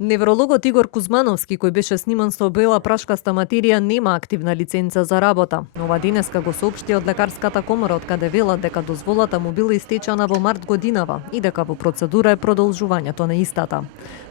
Неврологот Игор Кузмановски, кој беше сниман со бела прашкаста материја, нема активна лиценца за работа. Ова денеска го соопшти од лекарската комора, од каде велат дека дозволата му била истечена во март годинава и дека во процедура е продолжувањето на истата.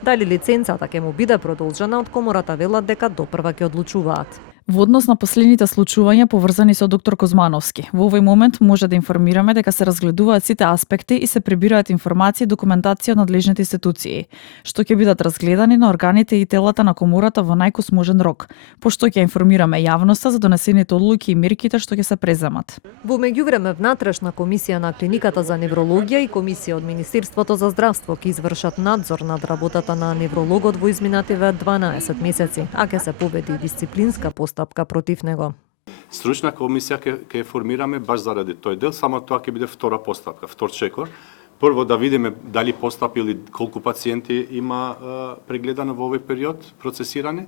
Дали лиценцата ќе му биде продолжена, од комората велат дека допрва ќе одлучуваат. Во однос на последните случувања поврзани со доктор Кузмановски, во овој момент може да информираме дека се разгледуваат сите аспекти и се прибираат информации и документација од надлежните институции, што ќе бидат разгледани на органите и телата на комората во најкус можен рок, пошто ќе информираме јавноста за донесените одлуки и мерките што ќе се преземат. Во меѓувреме, внатрешна комисија на клиниката за неврологија и комисија од Министерството за здравство ќе извршат надзор над работата на неврологот во изминативе 12 месеци, а ќе се поведе дисциплинска постапка против него. Стручна комисија ќе формираме баш заради тој дел, само тоа ќе биде втора постапка, втор чекор. Прво да видиме дали постапили колку пациенти има прегледано во овој период процесиране,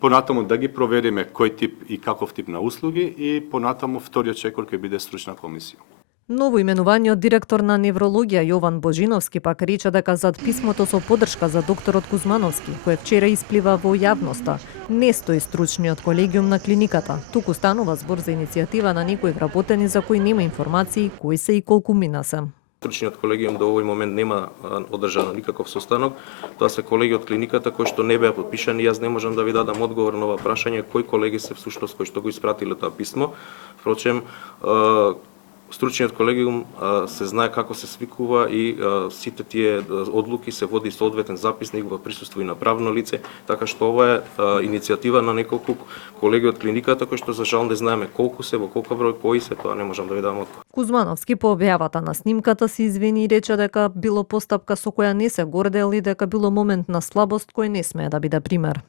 понатаму да ги провериме кој тип и каков тип на услуги и понатаму вториот чекор ќе биде стручна комисија. Ново именуваниот директор на неврологија Јован Божиновски пак рече дека зад писмото со поддршка за докторот Кузмановски, кој вчера исплива во јавноста, не стои стручниот колегиум на клиниката, туку станува збор за иницијатива на некои вработени за кои нема информации кои се и колку мина се. Стручниот колегиум до овој момент нема одржано никаков состанок. Тоа се колеги од клиниката кои што не беа подпишани. Јас не можам да ви дадам одговор на ова прашање кои колеги се всушност кои што го испратиле тоа писмо. Впрочем, стручниот колегиум се знае како се свикува и сите тие одлуки се води соодветен записник во присуство и на правно лице, така што ова е иницијатива на неколку колеги од клиниката кои што за жал не знаеме колку се, во колку број, кои се, тоа не можам да ви дам одговор. Кузмановски по објавата на снимката се извини и рече дека било постапка со која не се гордел и дека било момент на слабост кој не смее да биде пример.